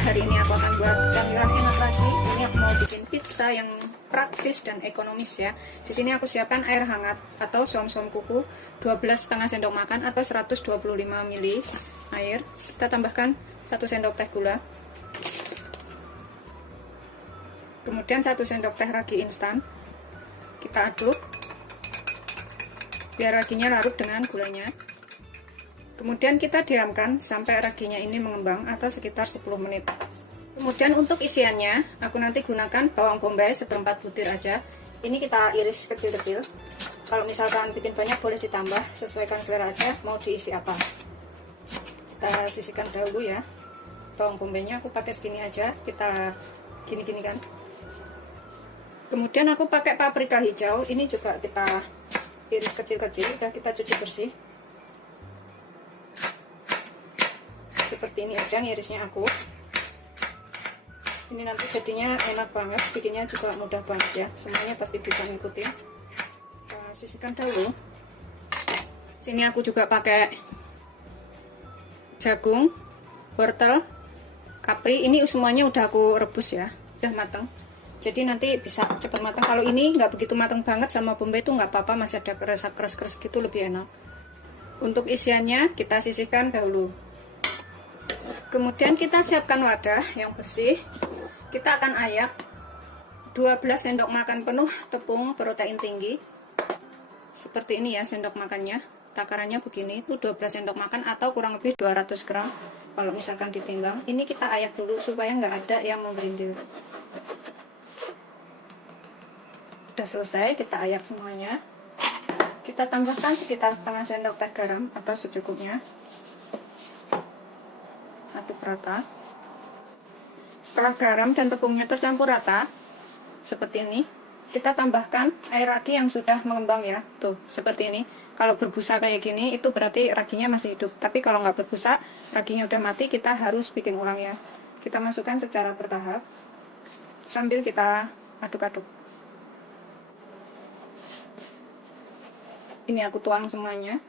hari ini aku akan buat camilan enak lagi. Ini aku mau bikin pizza yang praktis dan ekonomis ya. Di sini aku siapkan air hangat atau suam-suam kuku 12,5 sendok makan atau 125 ml air. Kita tambahkan 1 sendok teh gula. Kemudian 1 sendok teh ragi instan. Kita aduk biar raginya larut dengan gulanya. Kemudian kita diamkan sampai raginya ini mengembang atau sekitar 10 menit. Kemudian untuk isiannya, aku nanti gunakan bawang bombay seperempat butir aja. Ini kita iris kecil-kecil. Kalau misalkan bikin banyak boleh ditambah, sesuaikan selera aja mau diisi apa. Kita sisihkan dahulu ya. Bawang bombaynya aku pakai segini aja, kita gini-gini kan. Kemudian aku pakai paprika hijau, ini juga kita iris kecil-kecil, dan kita cuci bersih. Seperti ini aja ngirisnya aku. Ini nanti jadinya enak banget, bikinnya juga mudah banget ya. Semuanya pasti bisa ngikutin. Kita sisihkan dahulu. Sini aku juga pakai jagung, wortel, kapri. Ini semuanya udah aku rebus ya, udah matang. Jadi nanti bisa cepat matang. Kalau ini nggak begitu matang banget sama bombay itu nggak apa-apa, masih ada rasa keras-keras gitu, lebih enak. Untuk isiannya kita sisihkan dahulu. Kemudian kita siapkan wadah yang bersih. Kita akan ayak 12 sendok makan penuh tepung protein tinggi. Seperti ini ya sendok makannya. Takarannya begini, itu 12 sendok makan atau kurang lebih 200 gram. Kalau misalkan ditimbang, ini kita ayak dulu supaya nggak ada yang menggerindil. Udah selesai, kita ayak semuanya. Kita tambahkan sekitar setengah sendok teh garam atau secukupnya. Aduk rata. Setelah garam dan tepungnya tercampur rata seperti ini, kita tambahkan air ragi yang sudah mengembang ya. Tuh, seperti ini. Kalau berbusa kayak gini itu berarti raginya masih hidup. Tapi kalau nggak berbusa, raginya udah mati, kita harus bikin ulang ya. Kita masukkan secara bertahap sambil kita aduk-aduk. Ini aku tuang semuanya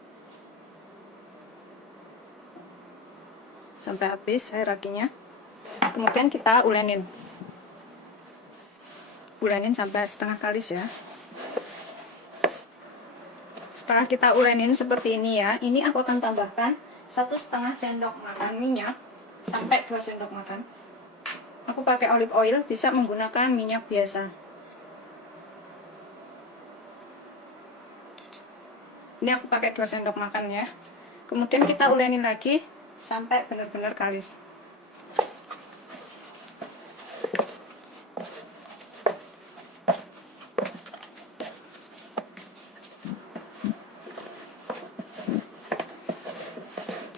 sampai habis air raginya. Kemudian kita ulenin sampai setengah kalis ya. Setelah kita ulenin seperti ini ya, ini aku akan tambahkan 1,5 sendok makan minyak sampai 2 sendok makan. Aku pakai olive oil, bisa menggunakan minyak biasa. Ini aku pakai 2 sendok makan ya. Kemudian kita ulenin lagi sampai benar-benar kalis.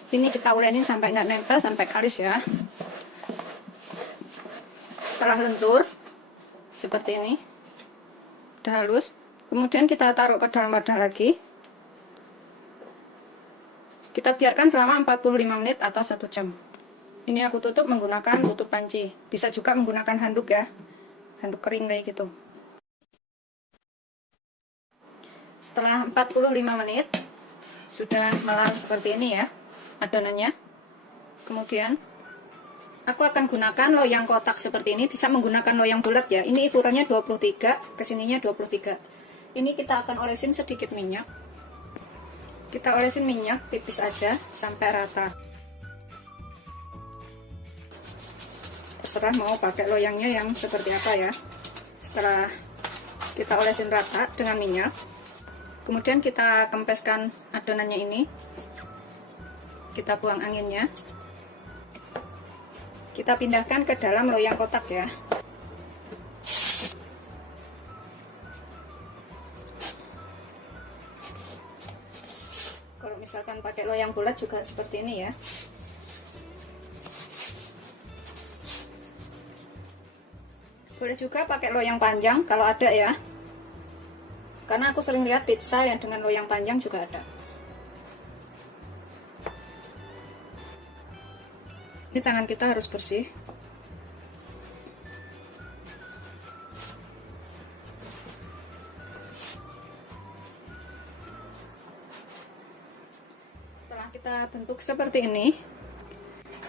Ini kita ulenin sampai nggak nempel, sampai kalis ya. Setelah lentur seperti ini, udah halus. Kemudian kita taruh ke dalam wadah lagi. Kita biarkan selama 45 menit atau 1 jam. Ini aku tutup menggunakan tutup panci. Bisa juga menggunakan handuk ya, handuk kering kayak gitu. Setelah 45 menit sudah melar seperti ini ya adonannya. Kemudian aku akan gunakan loyang kotak seperti ini, bisa menggunakan loyang bulat ya. Ini ukurannya 23, kesininya 23. Ini kita akan olesin sedikit minyak. Kita olesin minyak tipis aja sampai rata. Terserah mau pakai loyangnya yang seperti apa ya. Setelah kita olesin rata dengan minyak, kemudian kita kempeskan adonannya ini. Kita buang anginnya. Kita pindahkan ke dalam loyang kotak ya. Kalau misalkan pakai loyang bulat juga seperti ini ya. Boleh juga pakai loyang panjang kalau ada ya. Karena aku sering lihat pizza yang dengan loyang panjang juga ada. Ini tangan kita harus bersih. Setelah kita bentuk seperti ini,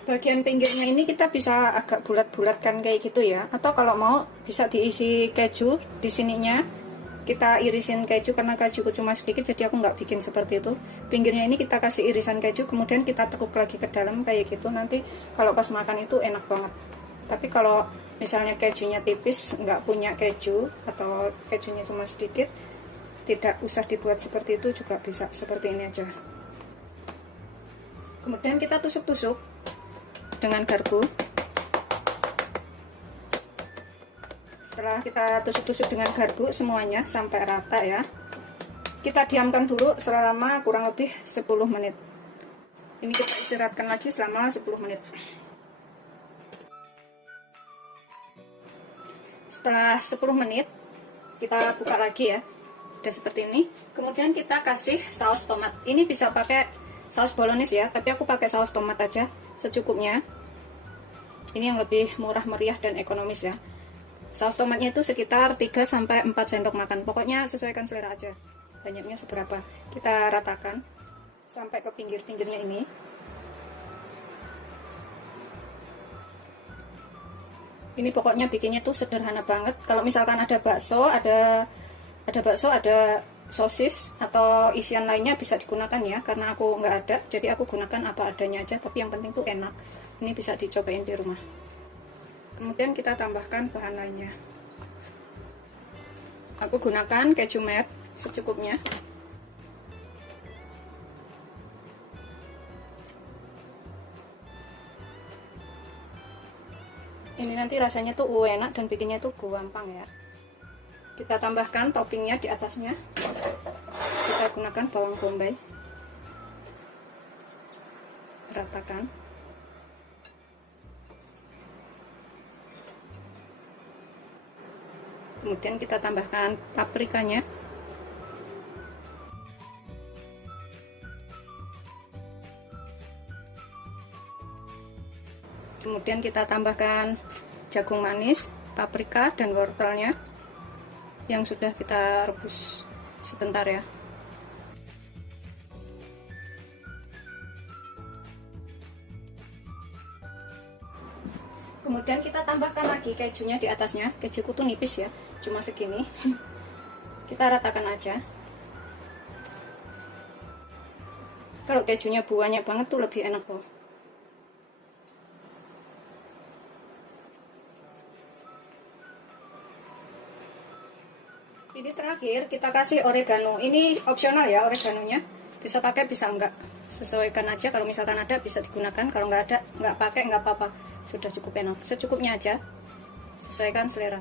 bagian pinggirnya ini kita bisa agak bulat-bulatkan kayak gitu ya, atau kalau mau bisa diisi keju di sininya, kita irisin keju karena kejuku cuma sedikit jadi aku nggak bikin seperti itu. Pinggirnya ini kita kasih irisan keju, kemudian kita tekuk lagi ke dalam kayak gitu, nanti kalau pas makan itu enak banget. Tapi kalau misalnya kejunya tipis, nggak punya keju atau kejunya cuma sedikit, tidak usah dibuat seperti itu, juga bisa seperti ini aja. Kemudian kita tusuk-tusuk dengan garpu. Setelah kita tusuk-tusuk dengan garpu semuanya sampai rata ya, kita diamkan dulu selama kurang lebih 10 menit. Ini kita istirahatkan lagi selama 10 menit. Setelah 10 menit kita buka lagi ya, udah seperti ini. Kemudian kita kasih saus tomat. Ini bisa pakai saus bolognese ya, tapi aku pakai saus tomat aja secukupnya. Ini yang lebih murah meriah dan ekonomis ya. Saus tomatnya itu sekitar 3-4 sendok makan, pokoknya sesuaikan selera aja banyaknya seberapa. Kita ratakan sampai ke pinggir-pinggirnya ini. Ini pokoknya bikinnya tuh sederhana banget. Kalau misalkan ada bakso, ada sosis atau isian lainnya bisa digunakan ya, karena aku nggak ada jadi aku gunakan apa adanya aja, tapi yang penting tuh enak. Ini bisa dicobain di rumah. Kemudian kita tambahkan bahan lainnya. Aku gunakan keju matte secukupnya. Ini nanti rasanya tuh enak dan bikinnya tuh gampang ya. Kita tambahkan toppingnya di atasnya. Kita gunakan bawang bombay. Ratakan. Kemudian kita tambahkan paprikanya. Kemudian kita tambahkan jagung manis, paprika, dan wortelnya yang sudah kita rebus sebentar ya. Kemudian kita tambahkan lagi kejunya di atasnya. Kejuku tuh nipis ya, cuma segini. Kita ratakan aja. Kalau kejunya banyak banget tuh lebih enak loh. Ini terakhir kita kasih oregano. Ini opsional ya oreganonya. Bisa pakai bisa enggak. Sesuaikan aja, kalau misalkan ada bisa digunakan, kalau nggak ada nggak pakai nggak apa-apa. Sudah cukup enak. Secukupnya aja. Sesuaikan selera.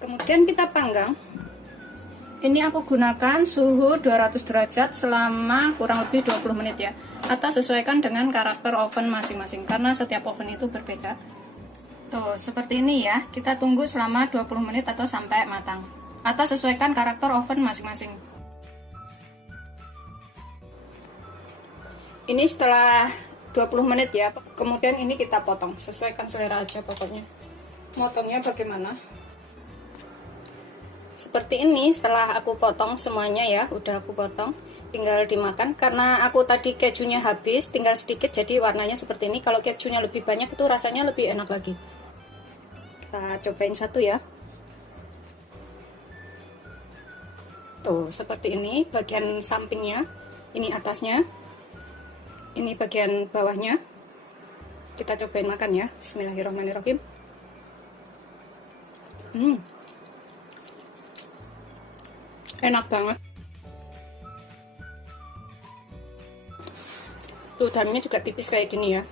Kemudian kita panggang. Ini aku gunakan suhu 200 derajat selama kurang lebih 20 menit ya. Atau sesuaikan dengan karakter oven masing-masing, karena setiap oven itu berbeda. Tuh, seperti ini ya. Kita tunggu selama 20 menit atau sampai matang. Atau sesuaikan karakter oven masing-masing. Ini setelah 20 menit ya. Kemudian ini kita potong. Sesuaikan selera aja pokoknya. Motongnya bagaimana? Seperti ini setelah aku potong semuanya ya. Udah aku potong. Tinggal dimakan. Karena aku tadi kejunya habis, tinggal sedikit jadi warnanya seperti ini. Kalau kejunya lebih banyak itu rasanya lebih enak lagi. Kita cobain satu ya. Tuh, seperti ini bagian sampingnya, ini atasnya, ini bagian bawahnya. Kita cobain makan ya. Bismillahirrahmanirrahim. Enak banget. Tuh, dalamnya juga tipis kayak gini ya.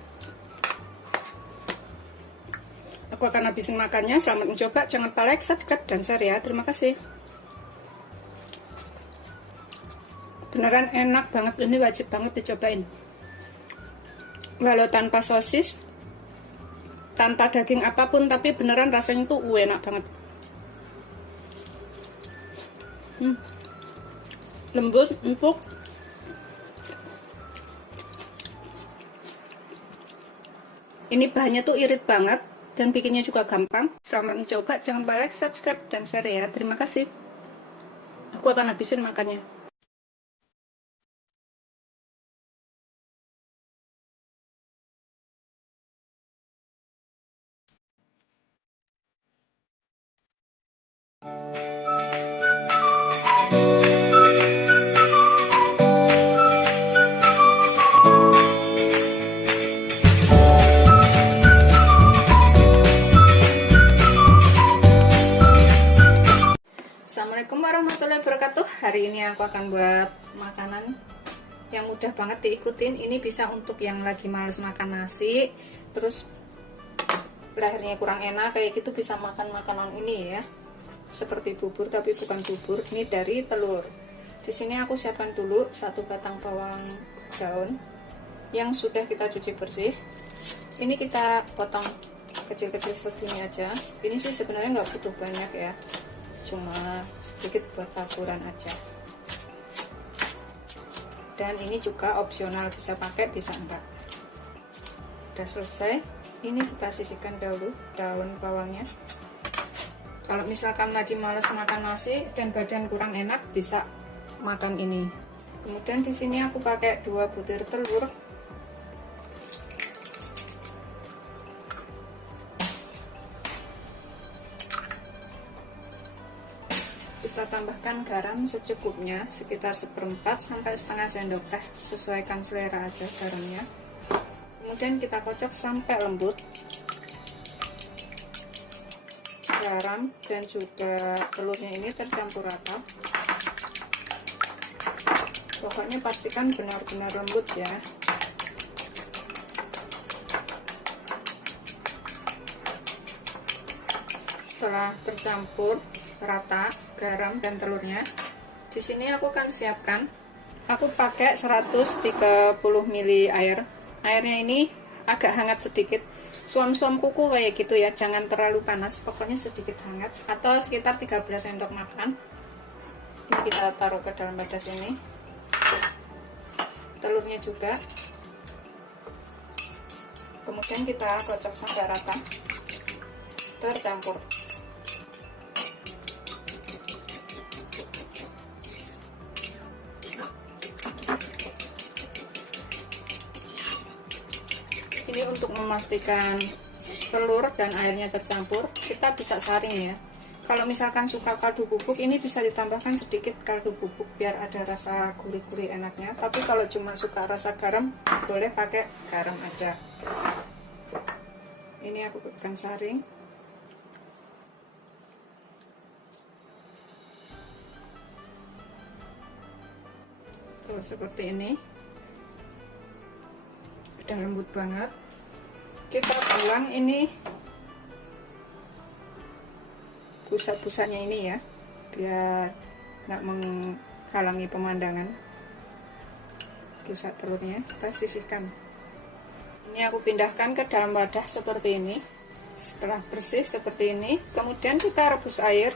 Aku akan habisin makannya. Selamat mencoba. Jangan lupa like, subscribe, dan share ya. Terima kasih. Beneran enak banget. Ini wajib banget dicobain. Walau tanpa sosis, tanpa daging apapun, tapi beneran rasanya tuh enak banget. Lembut, empuk. Ini bahannya tuh irit banget dan bikinnya juga gampang. Selamat mencoba. Jangan lupa like, subscribe, dan share ya. Terima kasih. Aku akan habisin makannya. hari ini aku akan buat makanan yang mudah banget diikutin. Ini bisa untuk yang lagi males makan nasi, terus lehernya kurang enak kayak gitu, bisa makan makanan ini ya. Seperti bubur tapi bukan bubur, ini dari telur. Di sini aku siapkan dulu 1 batang bawang daun yang sudah kita cuci bersih. Ini kita potong kecil-kecil seperti ini aja. Ini sih sebenarnya nggak butuh banyak ya, cuma sedikit buat taburan aja. Dan ini juga opsional, bisa pakai bisa enggak. Udah selesai, ini kita sisihkan dahulu daun bawangnya. Kalau misalkan lagi males makan nasi dan badan kurang enak, bisa makan ini. Kemudian di sini aku pakai 2 butir telur. Kita tambahkan garam secukupnya, sekitar 1/4 sampai setengah sendok teh, sesuaikan selera aja garamnya. Kemudian kita kocok sampai lembut. Garam dan juga telurnya ini tercampur rata. Pokoknya pastikan benar-benar lembut ya. Setelah tercampur rata garam dan telurnya, di sini aku akan siapkan, aku pakai 130 ml air. Airnya ini agak hangat sedikit, suam-suam kuku kayak gitu ya, jangan terlalu panas, pokoknya sedikit hangat, atau sekitar 13 sendok makan. Ini kita taruh ke dalam wadah sini. Telurnya juga, kemudian kita kocok sampai rata, tercampur. Ini untuk memastikan telur dan airnya tercampur, kita bisa saring ya. Kalau misalkan suka kaldu bubuk, ini bisa ditambahkan sedikit kaldu bubuk biar ada rasa gurih-gurih enaknya. Tapi kalau cuma suka rasa garam, boleh pakai garam aja. Ini aku akan saring. Tuh, seperti ini. Udah lembut banget. Kita buang ini busa-busanya ini ya, biar nggak menghalangi pemandangan. Busa telurnya kita sisihkan. Ini aku pindahkan ke dalam wadah seperti ini. Setelah bersih seperti ini, kemudian kita rebus air.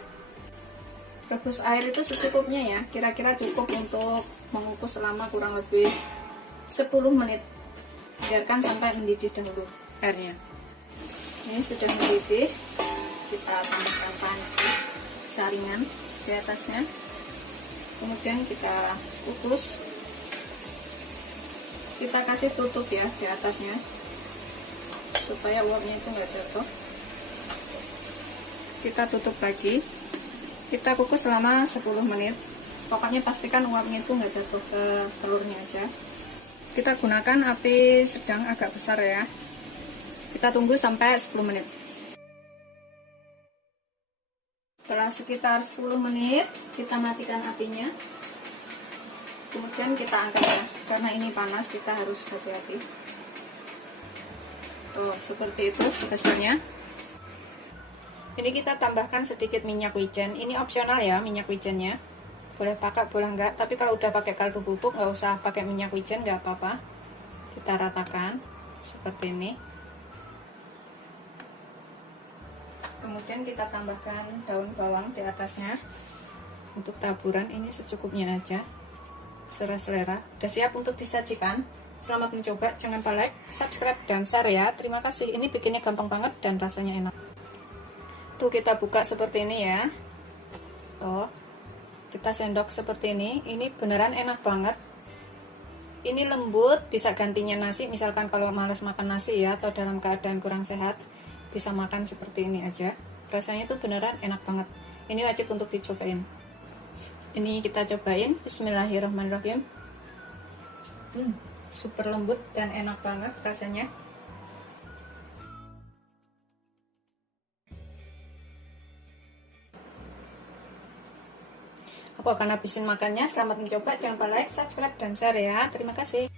Rebus air itu secukupnya ya, kira-kira cukup untuk mengukus selama kurang lebih 10 menit. Biarkan sampai mendidih dahulu airnya. Ini sudah mendidih, kita tambahkan panci saringan di atasnya, kemudian kita kukus. Kita kasih tutup ya di atasnya supaya uapnya itu nggak jatuh. Kita tutup lagi, kita kukus selama 10 menit. Pokoknya pastikan uapnya itu nggak jatuh ke telurnya aja. Kita gunakan api sedang agak besar ya. Kita tunggu sampai 10 menit. Setelah sekitar 10 menit, kita matikan apinya. Kemudian kita angkat ya, karena ini panas, kita harus hati-hati. Tuh, seperti itu hasilnya. Ini kita tambahkan sedikit minyak wijen. Ini opsional ya, minyak wijennya. Boleh pakai, boleh enggak. Tapi kalau udah pakai kaldu bubuk, nggak usah pakai minyak wijen, nggak apa-apa. Kita ratakan seperti ini. Kemudian kita tambahkan daun bawang di atasnya. Untuk taburan ini secukupnya aja, selera. Udah siap untuk disajikan. Selamat mencoba, jangan lupa like, subscribe, dan share ya. Terima kasih. Ini bikinnya gampang banget dan rasanya enak. Tuh, kita buka seperti ini ya. Oh, kita sendok seperti ini. Ini beneran enak banget. Ini lembut, bisa gantinya nasi. Misalkan kalau males makan nasi ya, atau dalam keadaan kurang sehat, bisa makan seperti ini aja. Rasanya tuh beneran enak banget. Ini wajib untuk dicobain. Ini kita cobain. Bismillahirrahmanirrahim. Super lembut dan enak banget rasanya. Aku akan habisin makannya. Selamat mencoba, jangan lupa like, subscribe, dan share ya. Terima kasih.